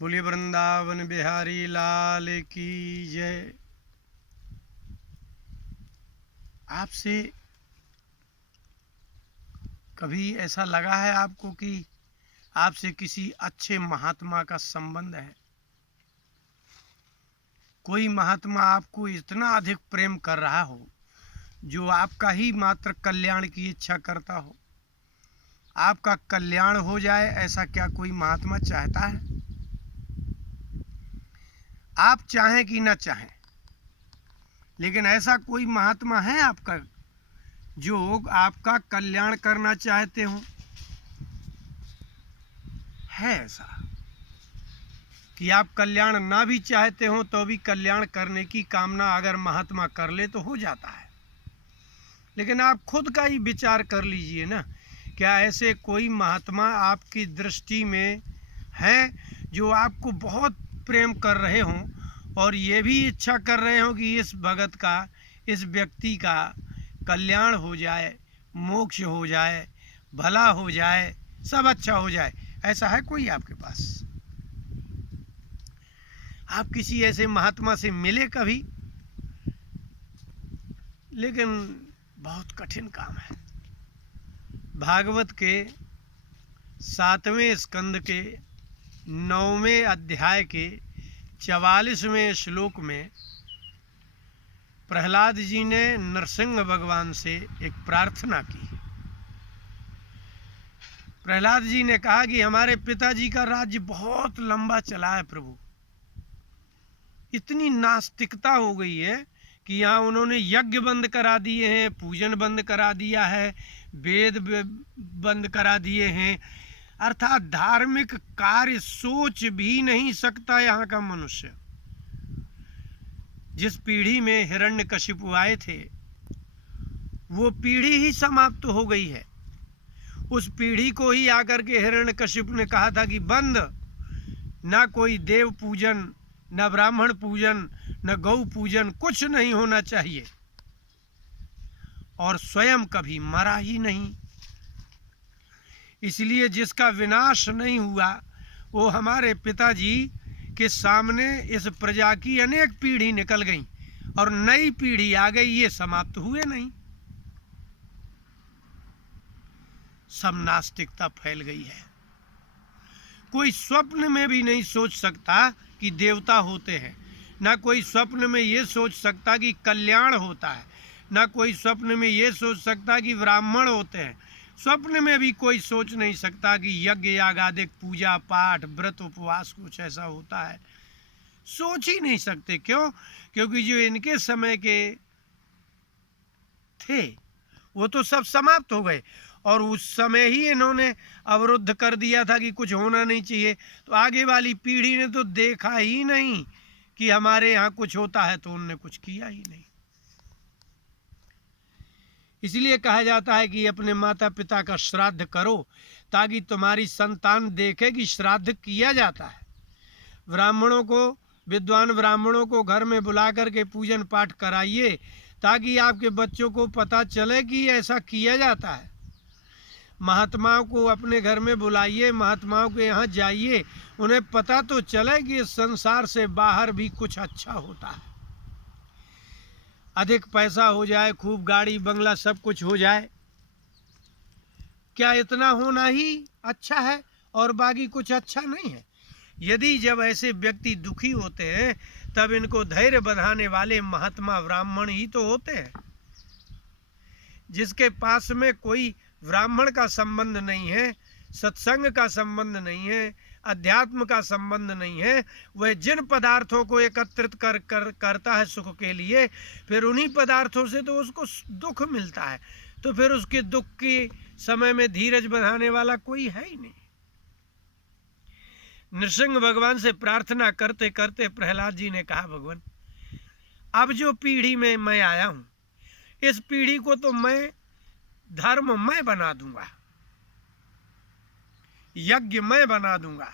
बोलिए वृंदावन बिहारी लाल की जय। आपसे कभी ऐसा लगा है आपको कि आपसे किसी अच्छे महात्मा का संबंध है? कोई महात्मा आपको इतना अधिक प्रेम कर रहा हो, जो आपका ही मात्र कल्याण की इच्छा करता हो, आपका कल्याण हो जाए, ऐसा क्या कोई महात्मा चाहता है? आप चाहें कि न चाहें, लेकिन ऐसा कोई महात्मा है आपका जो आपका कल्याण करना चाहते हो? है ऐसा कि आप कल्याण ना भी चाहते हो तो भी कल्याण करने की कामना अगर महात्मा कर ले तो हो जाता है। लेकिन आप खुद का ही विचार कर लीजिए ना, क्या ऐसे कोई महात्मा आपकी दृष्टि में है जो आपको बहुत प्रेम कर रहे हों और ये भी इच्छा कर रहे हों कि इस भगत का, इस व्यक्ति का कल्याण हो जाए, मोक्ष हो जाए, भला हो जाए, सब अच्छा हो जाए? ऐसा है कोई आपके पास? आप किसी ऐसे महात्मा से मिले कभी? लेकिन बहुत कठिन काम है। भागवत के 7वें स्कंद के 9वें अध्याय के 44वें श्लोक में प्रहलाद जी ने नरसिंह भगवान से एक प्रार्थना की। प्रहलाद जी ने कहा कि हमारे पिताजी का राज्य बहुत लंबा चला है प्रभु, इतनी नास्तिकता हो गई है कि यहाँ उन्होंने यज्ञ बंद करा दिए हैं, पूजन बंद करा दिया है, वेद बंद करा दिए हैं, अर्थात धार्मिक कार्य सोच भी नहीं सकता यहाँ का मनुष्य। जिस पीढ़ी में हिरण्यकशिपु आए थे वो पीढ़ी ही समाप्त हो गई है। उस पीढ़ी को ही आकर के हिरण्यकशिपु ने कहा था कि बंद, ना कोई देव पूजन, न ब्राह्मण पूजन, न गौ पूजन, कुछ नहीं होना चाहिए। और स्वयं कभी मरा ही नहीं। इसलिए जिसका विनाश नहीं हुआ वो हमारे पिताजी के सामने इस प्रजा की अनेक पीढ़ी निकल गई और नई पीढ़ी आ गई, ये समाप्त हुए नहीं। सब नास्तिकता फैल गई है। कोई स्वप्न में भी नहीं सोच सकता कि देवता होते हैं, ना कोई स्वप्न में ये सोच सकता कि कल्याण होता है, ना कोई स्वप्न में ये सोच सकता कि ब्राह्मण होते हैं। स्वप्न में भी कोई सोच नहीं सकता कि यज्ञ यागादिक पूजा पाठ व्रत उपवास कुछ ऐसा होता है। सोच ही नहीं सकते। क्यों? क्योंकि जो इनके समय के थे वो तो सब समाप्त हो गए और उस समय ही इन्होंने अवरुद्ध कर दिया था कि कुछ होना नहीं चाहिए। तो आगे वाली पीढ़ी ने तो देखा ही नहीं कि हमारे यहाँ कुछ होता है, तो उनने कुछ किया ही नहीं। इसलिए कहा जाता है कि अपने माता पिता का श्राद्ध करो ताकि तुम्हारी संतान देखे कि श्राद्ध किया जाता है। ब्राह्मणों को, विद्वान ब्राह्मणों को घर में बुला करके पूजन पाठ कराइए ताकि आपके बच्चों को पता चले कि ऐसा किया जाता है। महात्माओं को अपने घर में बुलाइए, महात्माओं के यहाँ जाइए, उन्हें पता तो चले कि इस संसार से बाहर भी कुछ अच्छा होता है। अधिक पैसा हो जाए, खूब गाड़ी बंगला सब कुछ हो जाए, क्या इतना होना ही अच्छा है और बाकी कुछ अच्छा नहीं है? यदि जब ऐसे व्यक्ति दुखी होते हैं तब इनको धैर्य बंधाने वाले महात्मा ब्राह्मण ही तो होते हैं। जिसके पास में कोई ब्राह्मण का संबंध नहीं है, सत्संग का संबंध नहीं है, अध्यात्म का संबंध नहीं है, वह जिन पदार्थों को एकत्रित करता है सुख के लिए, फिर उन्हीं पदार्थों से तो उसको दुख मिलता है। तो फिर उसके दुख के समय में धीरज बंधाने वाला कोई है ही नहीं। नृसिंह भगवान से प्रार्थना करते करते प्रहलाद जी ने कहा, भगवान अब जो पीढ़ी में मैं आया हूँ, इस पीढ़ी को तो मैं धर्ममय बना दूंगा, यज्ञ मैं बना दूंगा,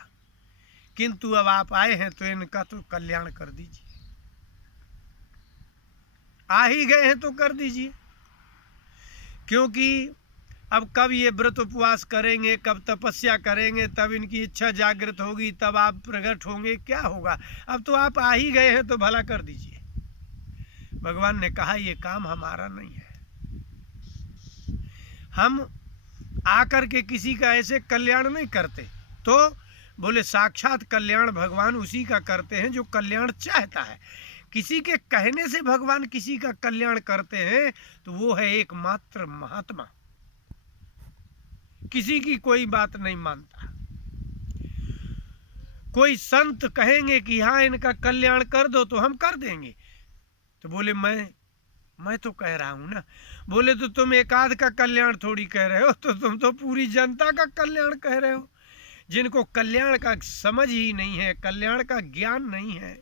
किंतु अब आप आए हैं तो इनका तो कल्याण कर दीजिए। आ ही गए हैं तो कर दीजिए। क्योंकि अब कब ये व्रत उपवास करेंगे, कब तपस्या करेंगे, तब इनकी इच्छा जागृत होगी, तब आप प्रकट होंगे, क्या होगा? अब तो आप आ ही गए हैं तो भला कर दीजिए। भगवान ने कहा ये काम हमारा नहीं है। हम आकर के किसी का ऐसे कल्याण नहीं करते। तो बोले साक्षात कल्याण भगवान उसी का करते हैं जो कल्याण चाहता है। किसी के कहने से भगवान किसी का कल्याण करते हैं तो वो है एकमात्र महात्मा। किसी की कोई बात नहीं मानता। कोई संत कहेंगे कि हाँ इनका कल्याण कर दो तो हम कर देंगे, तो बोले मैं तो कह रहा हूं ना। बोले तो तुम एक आध का कल्याण थोड़ी कह रहे हो, तो तुम तो पूरी जनता का कल्याण कह रहे हो। जिनको कल्याण का समझ ही नहीं है, कल्याण का ज्ञान नहीं है।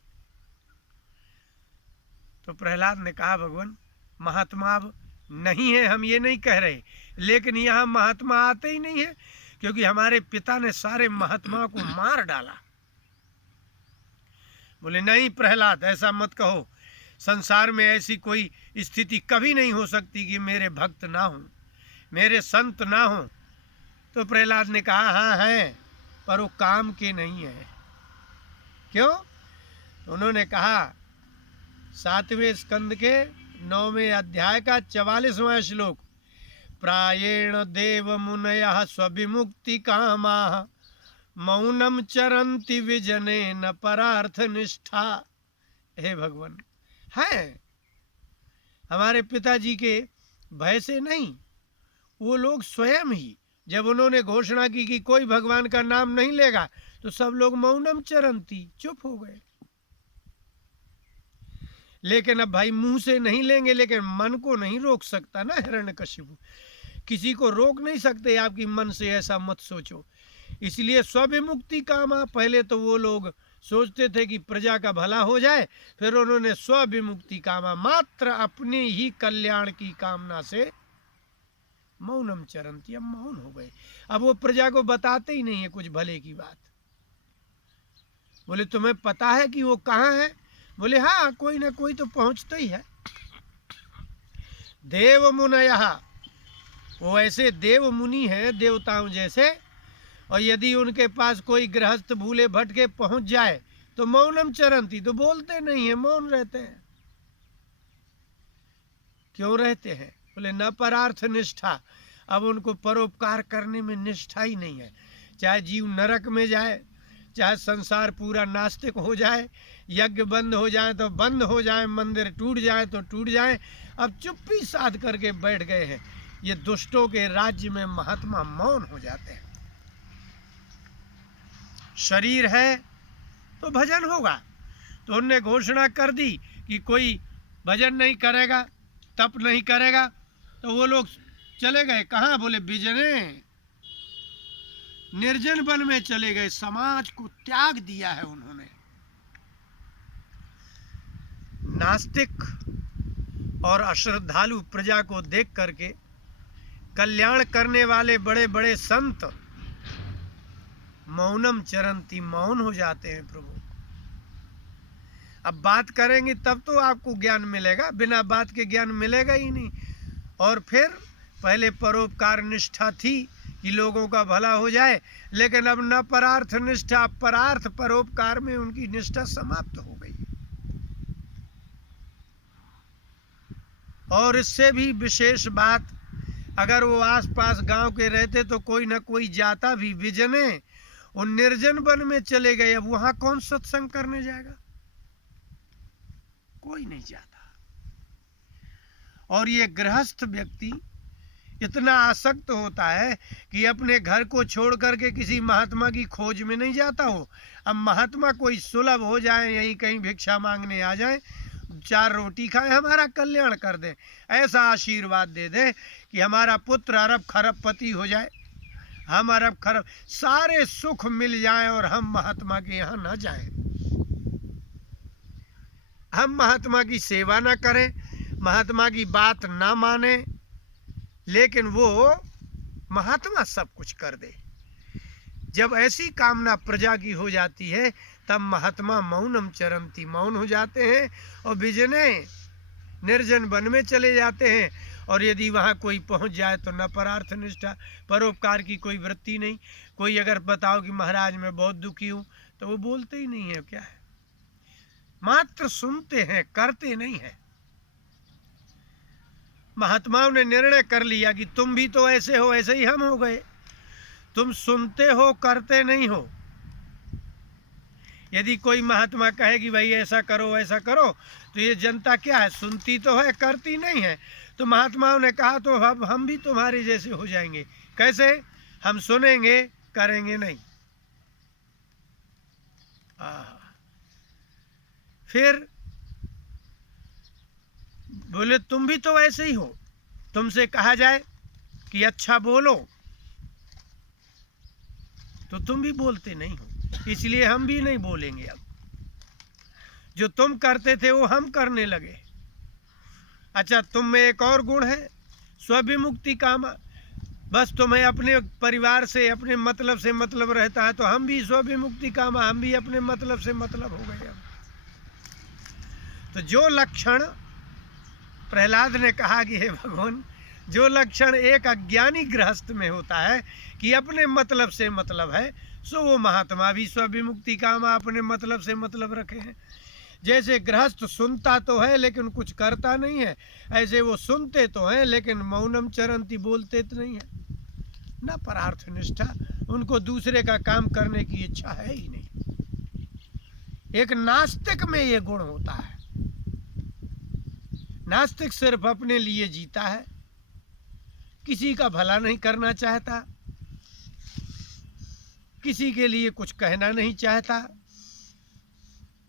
तो प्रहलाद ने कहा भगवान महात्मा अब नहीं है, हम ये नहीं कह रहे, लेकिन यहाँ महात्मा आते ही नहीं है, क्योंकि हमारे पिता ने सारे महात्माओं को मार डाला। बोले नहीं प्रहलाद ऐसा मत कहो, संसार में ऐसी कोई स्थिति कभी नहीं हो सकती कि मेरे भक्त ना हो, मेरे संत ना हो। तो प्रहलाद ने कहा हाँ है, पर वो काम के नहीं है। क्यों? तो उन्होंने कहा 7वें स्कंद के 9वें अध्याय का 44वां श्लोक, प्रायेण देव मुनयः स्वविमुक्ति कामाः मौनम चरन्ति विजने न परार्थ निष्ठा। हे भगवान, है हमारे पिताजी के भय से नहीं, वो लोग स्वयं ही जब उन्होंने घोषणा की कि कोई भगवान का नाम नहीं लेगा, तो सब लोग मौनम चरंती चुप हो गए। लेकिन अब भाई मुंह से नहीं लेंगे, लेकिन मन को नहीं रोक सकता ना हिरण्यकशिपु। किसी को रोक नहीं सकते आपकी मन से ऐसा मत सोचो। इसलिए स्वविमुक्ति कामा, पहले तो वो लोग सोचते थे कि प्रजा का भला हो जाए, फिर उन्होंने स्वविमुक्ति कामा, मात्र अपने ही कल्याण की कामना से मौनम चरंती, अब मौन हो गए। अब वो प्रजा को बताते ही नहीं है कुछ भले की बात। बोले तुम्हें पता है कि वो कहाँ है? बोले हाँ कोई ना कोई तो पहुंचता ही है। देव मुनयः, वो ऐसे देव मुनि हैं देवताओं जैसे, और यदि उनके पास कोई गृहस्थ भूले भटके पहुंच जाए तो मौनम चरंती, तो बोलते नहीं है, मौन रहते हैं। क्यों रहते हैं? बोले न परार्थ निष्ठा, अब उनको परोपकार करने में निष्ठा ही नहीं है। चाहे जीव नरक में जाए, चाहे संसार पूरा नास्तिक हो जाए, यज्ञ बंद हो जाए तो बंद हो जाए, मंदिर टूट जाए तो टूट जाए, अब चुप्पी साध करके बैठ गए हैं। ये दुष्टों के राज्य में महात्मा मौन हो जाते हैं। शरीर है तो भजन होगा, तो उनने घोषणा कर दी कि कोई भजन नहीं करेगा, तप नहीं करेगा, तो वो लोग चले गए कहाँ? बोले बिजने, निर्जन वन में चले गए। समाज को त्याग दिया है उन्होंने। नास्तिक और अश्रद्धालु प्रजा को देख करके कल्याण करने वाले बड़े बड़े संत मौनम चरंती, मौन हो जाते हैं प्रभु। अब बात करेंगे तब तो आपको ज्ञान मिलेगा, बिना बात के ज्ञान मिलेगा ही नहीं। और फिर पहले परोपकार निष्ठा थी कि लोगों का भला हो जाए, लेकिन अब न परार्थ निष्ठा, परार्थ परोपकार में उनकी निष्ठा समाप्त हो गई। और इससे भी विशेष बात, अगर वो आसपास गांव के रहते तो कोई ना कोई जाता भी। विजने, वो निर्जन वन में चले गए, अब वहां कौन सत्संग करने जाएगा? कोई नहीं जाता। और ये गृहस्थ व्यक्ति इतना आसक्त होता है कि अपने घर को छोड़ करके किसी महात्मा की खोज में नहीं जाता हो। अब महात्मा कोई सुलभ हो जाए, यहीं कहीं भिक्षा मांगने आ जाए, 4 रोटी खाए, हमारा कल्याण कर दे, ऐसा आशीर्वाद दे दे कि हमारा पुत्र अरब खरबपति हो जाए, हम अरब खरब सारे सुख मिल जाएं, और हम महात्मा के यहाँ न जाएं, हम महात्मा की सेवा न करें, महात्मा की बात ना माने, लेकिन वो महात्मा सब कुछ कर दे। जब ऐसी कामना प्रजा की हो जाती है तब महात्मा मौनम चरंती, मौन हो जाते हैं और बिजने निर्जन वन में चले जाते हैं। और यदि वहाँ कोई पहुँच जाए तो न परार्थ निष्ठा, परोपकार की कोई वृत्ति नहीं। कोई अगर बताओ कि महाराज मैं बहुत दुखी हूँ, तो वो बोलते ही नहीं है। क्या है, मात्र सुनते हैं, करते नहीं है। महात्माओं ने निर्णय कर लिया कि तुम भी तो ऐसे हो, ऐसे ही हम हो गए। तुम सुनते हो, करते नहीं हो। यदि कोई महात्मा कहे कि भाई ऐसा करो ऐसा करो, तो ये जनता क्या है, सुनती तो है, करती नहीं है। तो महात्माओं ने कहा तो अब हम भी तुम्हारे जैसे हो जाएंगे। कैसे? हम सुनेंगे, करेंगे नहीं। फिर बोले तुम भी तो ऐसे ही हो, तुमसे कहा जाए कि अच्छा बोलो तो तुम भी बोलते नहीं हो, इसलिए हम भी नहीं बोलेंगे। अब जो तुम करते थे वो हम करने लगे। अच्छा, तुम में एक और गुण है, स्वविमुक्ति कामा। बस तुम्हें अपने परिवार से, अपने मतलब से मतलब रहता है, तो हम भी स्वविमुक्ति कामा, हम भी अपने मतलब से मतलब हो गए। अब तो जो लक्षण प्रहलाद ने कहा कि हे भगवान, जो लक्षण एक अज्ञानी गृहस्थ में होता है कि अपने मतलब से मतलब है, सो वो महात्मा भी स्वविमुक्ति कामा, अपने मतलब से मतलब रखे हैं। जैसे गृहस्थ सुनता तो है लेकिन कुछ करता नहीं है, ऐसे वो सुनते तो हैं लेकिन मौनम चरंती, बोलते तो नहीं है। न परार्थ निष्ठा, उनको दूसरे का काम करने की इच्छा है ही नहीं। एक नास्तिक में ये गुण होता है। नास्तिक सिर्फ अपने लिए जीता है, किसी का भला नहीं करना चाहता, किसी के लिए कुछ कहना नहीं चाहता,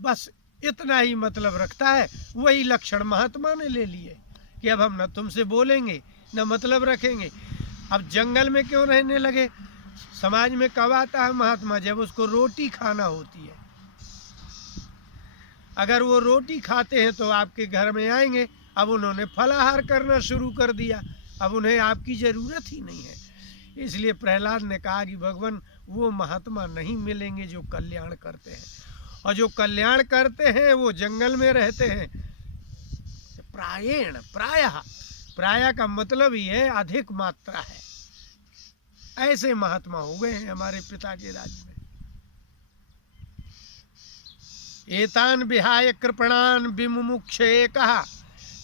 बस इतना ही मतलब रखता है। वही लक्षण महात्मा ने ले लिए कि अब हम न तुमसे बोलेंगे न मतलब रखेंगे। अब जंगल में क्यों रहने लगे? समाज में कब आता है महात्मा? जब उसको रोटी खाना होती है। अगर वो रोटी खाते हैं तो आपके घर में आएंगे। अब उन्होंने फलाहार करना शुरू कर दिया, अब उन्हें आपकी ज़रूरत ही नहीं है। इसलिए प्रहलाद ने कहा कि भगवान, वो महात्मा नहीं मिलेंगे जो कल्याण करते हैं, और जो कल्याण करते हैं वो जंगल में रहते हैं। प्रायेण, प्रायः, प्रायः का मतलब ही है अधिक मात्रा है। ऐसे महात्मा हो गए हैं हमारे पिता के राज्य में। एतान विहाय कृपणान विमुमुक्षे कहा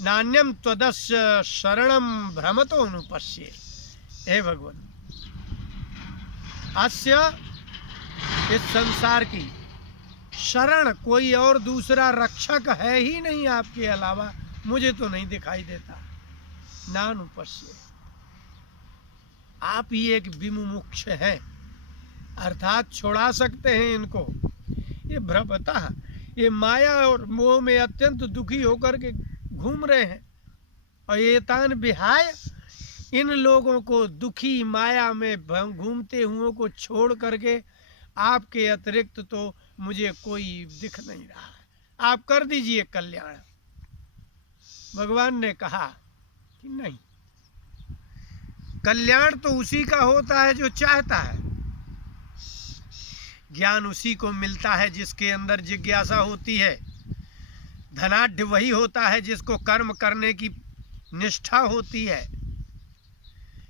नान्यम त्वदस्य शरणम भ्रमतो अनुपश्ये। हे भगवान, अस्य, इस संसार की शरण कोई और दूसरा रक्षक है ही नहीं आपके अलावा, मुझे तो नहीं दिखाई देता। नानुपश्ये, आप ही एक विमुमुक्ष हैं, अर्थात छोड़ा सकते हैं इनको। ये भ्रमता, ये माया और मोह में अत्यंत दुखी होकर के घूम रहे हैं, और ये तान विहाय, इन लोगों को दुखी माया में घूमते हुओं को छोड़ करके आपके अतिरिक्त तो मुझे कोई दिख नहीं रहा है, आप कर दीजिए कल्याण। भगवान ने कहा कि नहीं, कल्याण तो उसी का होता है जो चाहता है। ज्ञान उसी को मिलता है जिसके अंदर जिज्ञासा होती है। धनाढ्य वही होता है जिसको कर्म करने की निष्ठा होती है।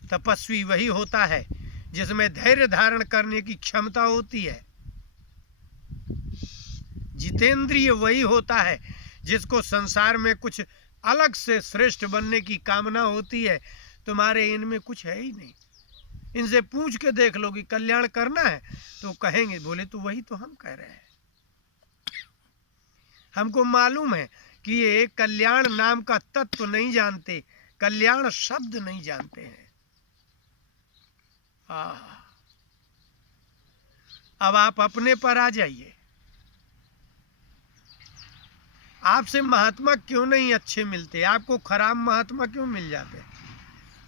तपस्वी वही होता है जिसमें धैर्य धारण करने की क्षमता होती है। जितेंद्रिय वही होता है जिसको संसार में कुछ अलग से श्रेष्ठ बनने की कामना होती है। तुम्हारे इनमें कुछ है ही नहीं। इनसे पूछ के देख लो कि कल्याण करना है, तो कहेंगे, बोले तो वही तो हम कह रहे हैं। हमको मालूम है कि ये कल्याण नाम का तत्व नहीं जानते, कल्याण शब्द नहीं जानते हैं। अब आप अपने पर आ जाइए। आपसे महात्मा क्यों नहीं अच्छे मिलते? आपको खराब महात्मा क्यों मिल जाते हैं?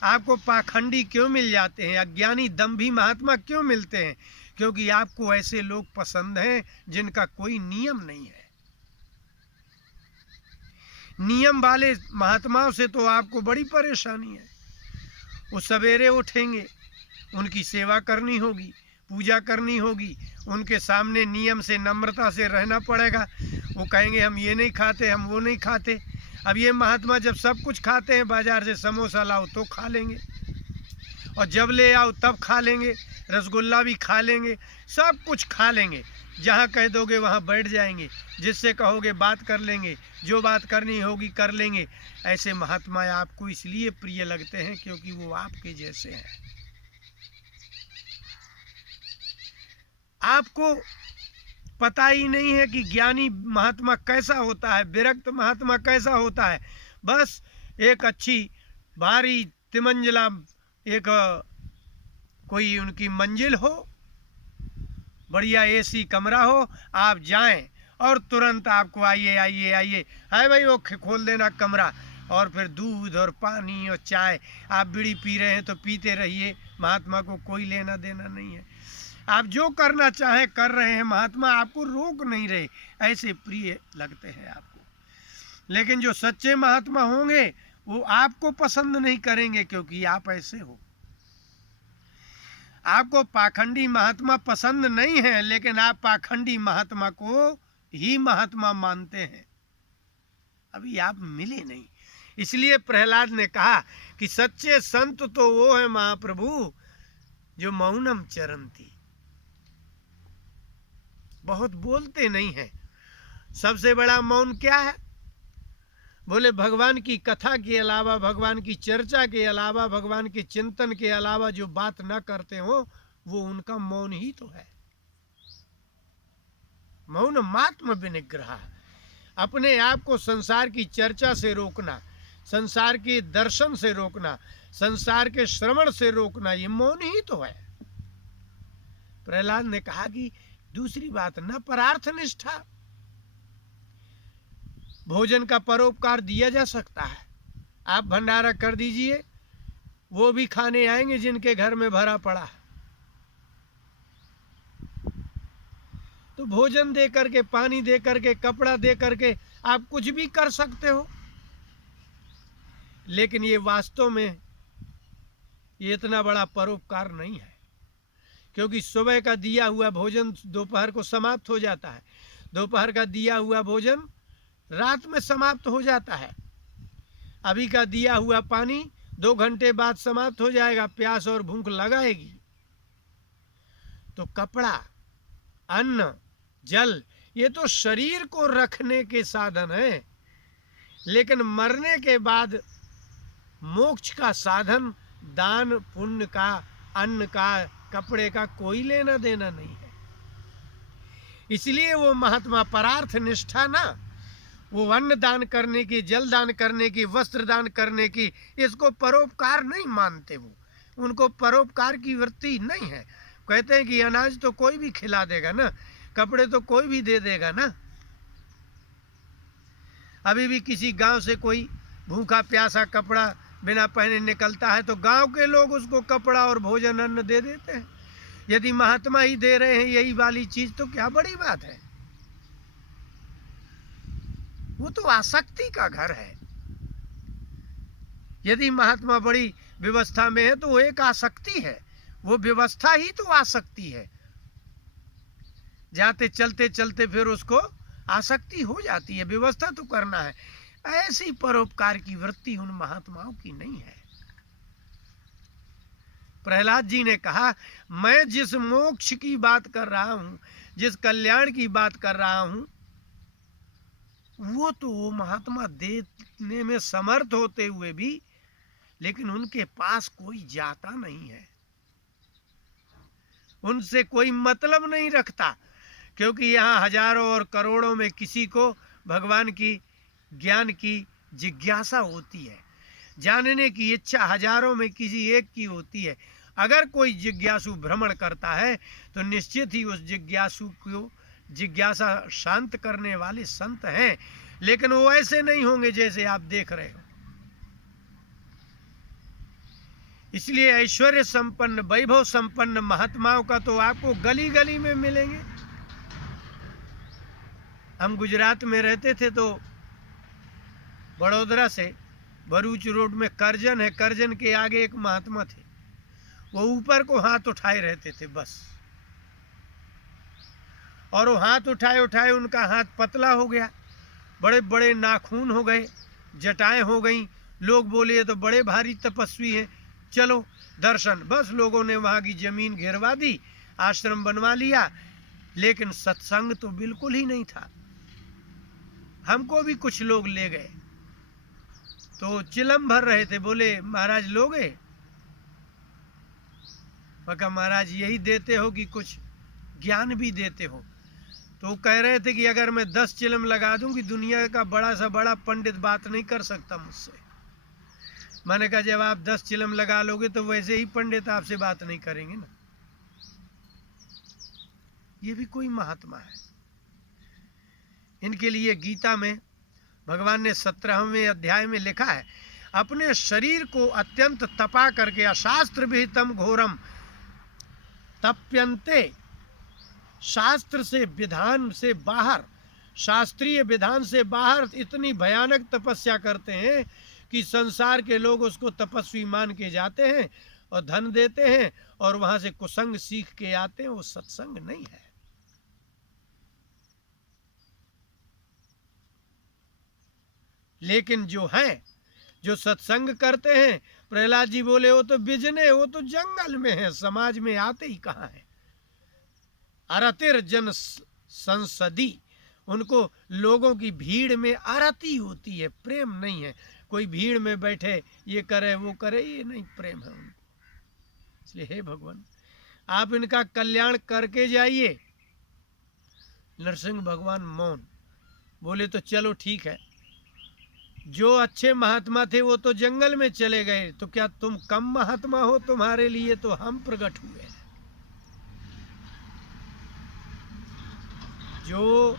आपको पाखंडी क्यों मिल जाते हैं? अज्ञानी दंभी महात्मा क्यों मिलते हैं? क्योंकि आपको ऐसे लोग पसंद हैं जिनका कोई नियम नहीं है। नियम वाले महात्माओं से तो आपको बड़ी परेशानी है। वो सवेरे उठेंगे, उनकी सेवा करनी होगी, पूजा करनी होगी, उनके सामने नियम से, नम्रता से रहना पड़ेगा। वो कहेंगे हम ये नहीं खाते, हम वो नहीं खाते। अब ये महात्मा जब सब कुछ खाते हैं, बाजार से समोसा लाओ तो खा लेंगे, और जब ले आओ तब खा लेंगे, रसगुल्ला भी खा लेंगे, सब कुछ खा लेंगे, जहाँ कह दोगे वहाँ बैठ जाएंगे, जिससे कहोगे बात कर लेंगे, जो बात करनी होगी कर लेंगे। ऐसे महात्मा आपको इसलिए प्रिय लगते हैं क्योंकि वो आपके जैसे हैं। आपको पता ही नहीं है कि ज्ञानी महात्मा कैसा होता है, विरक्त महात्मा कैसा होता है। बस एक अच्छी भारी तिमंजिला एक कोई उनकी मंजिल हो, बढ़िया एसी कमरा हो, आप जाएं और तुरंत आपको आइए आइए आइए, है भाई वो खोल देना कमरा, और फिर दूध और पानी और चाय, आप बीड़ी पी रहे हैं तो पीते रहिए, महात्मा को कोई लेना देना नहीं है। आप जो करना चाहें कर रहे हैं, महात्मा आपको रोक नहीं रहे, ऐसे प्रिय लगते हैं आपको। लेकिन जो सच्चे महात्मा होंगे वो आपको पसंद नहीं करेंगे क्योंकि आप ऐसे हो। आपको पाखंडी महात्मा पसंद नहीं है, लेकिन आप पाखंडी महात्मा को ही महात्मा मानते हैं। अभी आप मिले नहीं, इसलिए प्रहलाद ने कहा कि सच्चे संत तो वो है महाप्रभु जो मौनम चरंती, बहुत बोलते नहीं है। सबसे बड़ा मौन क्या है? बोले भगवान की कथा के अलावा, भगवान की चर्चा के अलावा, भगवान के चिंतन के अलावा जो बात ना करते हो वो उनका मौन ही तो है। मौन मात्म विनिग्रह, अपने आप को संसार की चर्चा से रोकना, संसार के दर्शन से रोकना, संसार के श्रवण से रोकना, ये मौन ही तो है। प्रहलाद ने कहा कि दूसरी बात न परार्थ निष्ठा, भोजन का परोपकार दिया जा सकता है। आप भंडारा कर दीजिए, वो भी खाने आएंगे जिनके घर में भरा पड़ा है। तो भोजन दे करके, पानी दे करके, कपड़ा दे करके आप कुछ भी कर सकते हो। लेकिन ये वास्तव में ये इतना बड़ा परोपकार नहीं है, क्योंकि सुबह का दिया हुआ भोजन दोपहर को समाप्त हो जाता है, दोपहर का दिया हुआ भोजन रात में समाप्त हो जाता है, अभी का दिया हुआ पानी 2 घंटे बाद समाप्त हो जाएगा, प्यास और भूख लगाएगी। तो कपड़ा, अन्न, जल, ये तो शरीर को रखने के साधन है, लेकिन मरने के बाद मोक्ष का साधन दान पुण्य का, अन्न का, कपड़े का कोई लेना देना नहीं है। इसलिए वो महात्मा परार्थ निष्ठा ना, वो अन्न दान करने की, जल दान करने की, वस्त्र दान करने की, इसको परोपकार नहीं मानते। वो उनको परोपकार की वृत्ति नहीं है। कहते हैं कि अनाज तो कोई भी खिला देगा ना, कपड़े तो कोई भी दे देगा ना। अभी भी किसी गांव से कोई भूखा प्यासा कपड़ा बिना पहने निकलता है तो गांव के लोग उसको कपड़ा और भोजन अन्न दे देते हैं। यदि महात्मा ही दे रहे हैं यही वाली चीज तो क्या बड़ी बात है। वो तो आसक्ति का घर है। यदि महात्मा बड़ी व्यवस्था में है तो वो एक आसक्ति है, वो व्यवस्था ही तो आसक्ति है। जाते चलते चलते फिर उसको आसक्ति हो जाती है, व्यवस्था तो करना है। ऐसी परोपकार की वृत्ति उन महात्माओं की नहीं है। प्रहलाद जी ने कहा, मैं जिस मोक्ष की बात कर रहा हूं, जिस कल्याण की बात कर रहा हूं, वो तो वो महात्मा देने में समर्थ होते हुए भी, लेकिन उनके पास कोई जाता नहीं है, उनसे कोई मतलब नहीं रखता, क्योंकि यहाँ हजारों और करोड़ों में किसी को भगवान की ज्ञान की जिज्ञासा होती है, जानने की इच्छा हजारों में किसी एक की होती है। अगर कोई जिज्ञासु भ्रमण करता है तो निश्चित ही उस जिज्ञासु को जिज्ञासा शांत करने वाले संत हैं, लेकिन वो ऐसे नहीं होंगे जैसे आप देख रहे हो। इसलिए ऐश्वर्य संपन्न, वैभव संपन्न महात्माओं का तो आपको गली गली में मिलेंगे। हम गुजरात में रहते थे तो बड़ोदरा से भरूच रोड में करजन है, करजन के आगे एक महात्मा थे, वो ऊपर को हाथ उठाए रहते थे बस, और वो हाथ उठाए उठाए उनका हाथ पतला हो गया, बड़े बड़े नाखून हो गए, जटाएं हो गई, लोग बोले ये तो बड़े भारी तपस्वी हैं, चलो दर्शन। बस लोगों ने वहाँ की जमीन घेरवा दी, आश्रम बनवा लिया, लेकिन सत्संग तो बिल्कुल ही नहीं था। हमको भी कुछ लोग ले गए तो चिलम भर रहे थे, बोले महाराज लोगे? मगर महाराज यही देते हो कि कुछ ज्ञान भी देते हो? तो कह रहे थे कि अगर मैं 10 चिलम लगा दूं कि दुनिया का बड़ा सा बड़ा पंडित बात नहीं कर सकता मुझसे। मैंने कहा जब आप 10 चिलम लगा लोगे तो वैसे ही पंडित आपसे बात नहीं करेंगे ना। ये भी कोई महात्मा है। इनके लिए गीता में भगवान ने 17वें अध्याय में लिखा है, अपने शरीर को अत्यंत तपा करके अशास्त्र विहितम घोरम तप्यन्ते, शास्त्र से विधान से बाहर, शास्त्रीय विधान से बाहर इतनी भयानक तपस्या करते हैं कि संसार के लोग उसको तपस्वी मान के जाते हैं और धन देते हैं और वहां से कुसंग सीख के आते हैं। वो सत्संग नहीं है। लेकिन जो हैं, जो सत्संग करते हैं, प्रहलाद जी बोले वो तो बिजने, वो तो जंगल में है, समाज में आते ही कहाँ है। अरतिर जन संसदी, उनको लोगों की भीड़ में आरती होती है, प्रेम नहीं है। कोई भीड़ में बैठे ये करे वो करे, ये नहीं प्रेम है उनको। इसलिए हे भगवान आप इनका कल्याण करके जाइए। नरसिंह भगवान मौन बोले तो चलो ठीक है, जो अच्छे महात्मा थे वो तो जंगल में चले गए, तो क्या तुम कम महात्मा हो? तुम्हारे लिए तो हम प्रकट हुए हैं। जो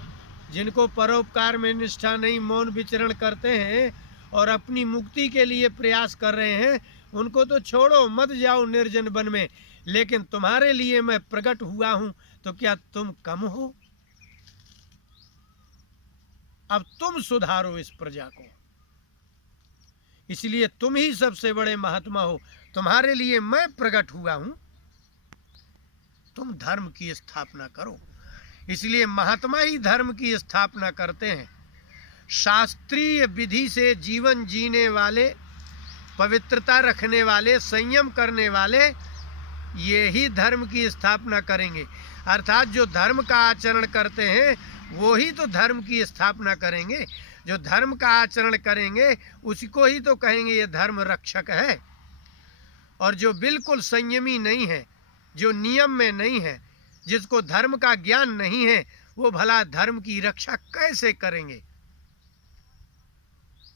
जिनको परोपकार में निष्ठा नहीं, मौन विचरण करते हैं और अपनी मुक्ति के लिए प्रयास कर रहे हैं, उनको तो छोड़ो, मत जाओ निर्जन वन में। लेकिन तुम्हारे लिए मैं प्रकट हुआ हूं, तो क्या तुम कम हो? अब तुम सुधारो इस प्रजा को, इसलिए तुम ही सबसे बड़े महात्मा हो, तुम्हारे लिए मैं प्रकट हुआ हूं, तुम धर्म की स्थापना करो। इसलिए महात्मा ही धर्म की स्थापना करते हैं। शास्त्रीय विधि से जीवन जीने वाले, पवित्रता रखने वाले, संयम करने वाले, ये ही धर्म की स्थापना करेंगे। अर्थात जो धर्म का आचरण करते हैं वो ही तो धर्म की स्थापना करेंगे। जो धर्म का आचरण करेंगे उसी को ही तो कहेंगे ये धर्म रक्षक है। और जो बिल्कुल संयमी नहीं है, जो नियम में नहीं है, जिसको धर्म का ज्ञान नहीं है, वो भला धर्म की रक्षा कैसे करेंगे?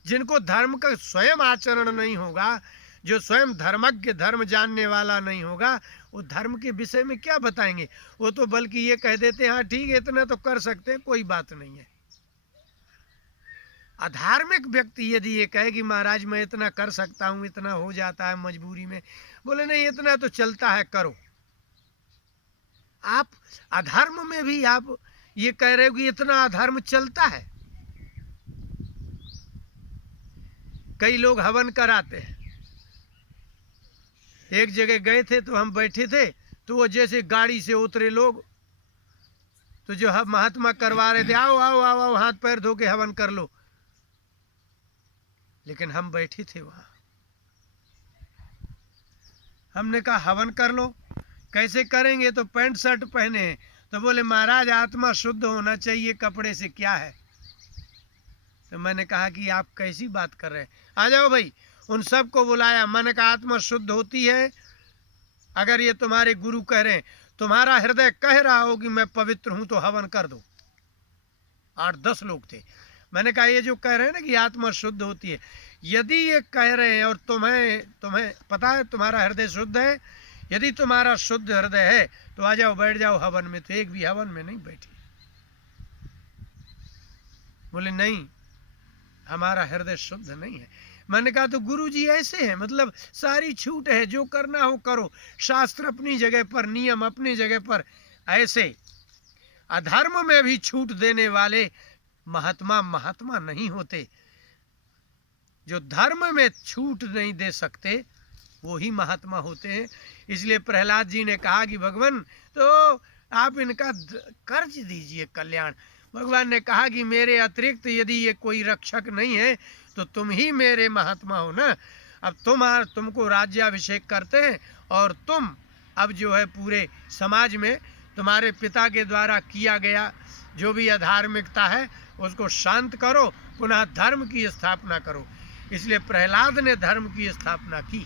जिनको धर्म का स्वयं आचरण नहीं होगा, जो स्वयं धर्मज्ञ, धर्म जानने वाला नहीं होगा, वो धर्म के विषय में क्या बताएंगे? वो तो बल्कि ये कह देते हैं हाँ ठीक है इतना तो कर सकते हैं, कोई बात नहीं है। अधार्मिक व्यक्ति यदि ये कहे कि महाराज मैं इतना कर सकता हूँ, इतना हो जाता है मजबूरी में, बोले नहीं इतना तो चलता है, करो। आप अधर्म में भी आप ये कह रहे हो कि इतना अधर्म चलता है। कई लोग हवन कराते हैं। एक जगह गए थे तो हम बैठे थे, तो वो जैसे गाड़ी से उतरे लोग, तो जो हम महात्मा करवा रहे थे, आओ आओ आओ आओ हाथ पैर धो के हवन कर लो, लेकिन हम बैठे थे वहां। हमने कहा हवन कर लो, कैसे करेंगे? तो पैंट शर्ट पहने हैं। तो बोले महाराज आत्मा शुद्ध होना चाहिए, कपड़े से क्या है? तो मैंने कहा कि आप कैसी बात कर रहे हैं, आ जाओ भाई। उन सबको बुलाया, मैंने कहा आत्मा शुद्ध होती है अगर ये तुम्हारे गुरु कह रहे हैं, तुम्हारा हृदय कह रहा हो कि मैं पवित्र हूं तो हवन कर दो। 8-10 लोग थे। मैंने कहा ये जो कह रहे हैं ना कि आत्मा शुद्ध होती है, यदि ये कह रहे हैं और तुम्हें पता है तुम्हारा हृदय शुद्ध है, यदि तुम्हारा शुद्ध हृदय है तो आ जाओ बैठ जाओ हवन में। तो एक भी हवन में नहीं बैठी। बोले नहीं हमारा हृदय शुद्ध नहीं है। मैंने कहा तो गुरु जी ऐसे हैं, मतलब सारी छूट है, जो करना हो करो, शास्त्र अपनी जगह पर, नियम अपनी जगह पर। ऐसे अधर्म में भी छूट देने वाले महात्मा नहीं होते। जो धर्म में छूट नहीं दे सकते वो ही महात्मा होते हैं। इसलिए प्रहलाद जी ने कहा कि भगवान तो आप इनका कर्ज दीजिए कल्याण। भगवान ने कहा कि मेरे अतिरिक्त यदि ये कोई रक्षक नहीं है तो तुम ही मेरे महात्मा हो ना। अब तुमको राज्याभिषेक करते हैं और तुम अब जो है पूरे समाज में तुम्हारे पिता के द्वारा किया गया जो भी अधार्मिकता है उसको शांत करो, पुनः धर्म की स्थापना करो। इसलिए प्रहलाद ने धर्म की स्थापना की।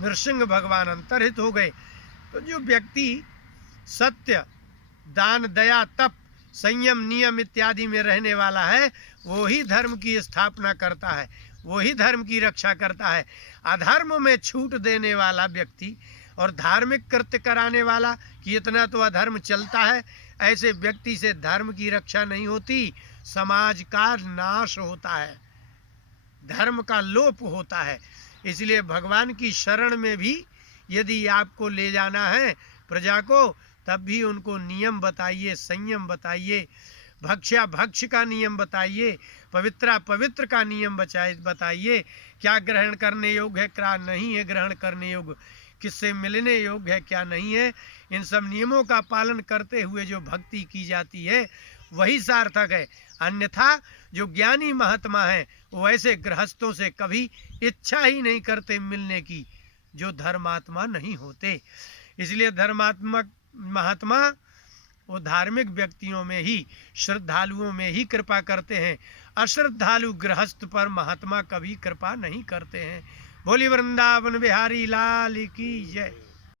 नृसिंह भगवान अंतर्हित हो गए। तो जो व्यक्ति सत्य, दान, दया, तप, संयम, नियम इत्यादि में रहने वाला है वो ही धर्म की स्थापना करता है, वो ही धर्म की रक्षा करता है। अधर्म में छूट देने वाला व्यक्ति और धार्मिक कृत्य कराने वाला कि इतना तो अधर्म चलता है, ऐसे व्यक्ति से धर्म की रक्षा नहीं होती, समाज का नाश होता है, धर्म का लोप होता है। इसलिए भगवान की शरण में भी यदि आपको ले जाना है प्रजा को, तब भी उनको नियम बताइए, संयम बताइए, भक्ष्या भक्ष्य का नियम बताइए, पवित्रा पवित्र का नियम बताइए, क्या ग्रहण करने योग्य है, क्या नहीं है ग्रहण करने योग्य, किससे मिलने योग्य है, क्या नहीं है। इन सब नियमों का पालन करते हुए जो भक्ति की जाती है वही सार्थक है। अन्यथा जो ज्ञानी महात्मा हैं वो ऐसे गृहस्थों से कभी इच्छा ही नहीं करते मिलने की जो धर्मात्मा नहीं होते। इसलिए धर्मात्मक महात्मा वो धार्मिक व्यक्तियों में ही, श्रद्धालुओं में ही कृपा करते हैं। अश्रद्धालु गृहस्थ पर महात्मा कभी कृपा नहीं करते हैं। बोली वृंदावन बिहारी लाल की जय।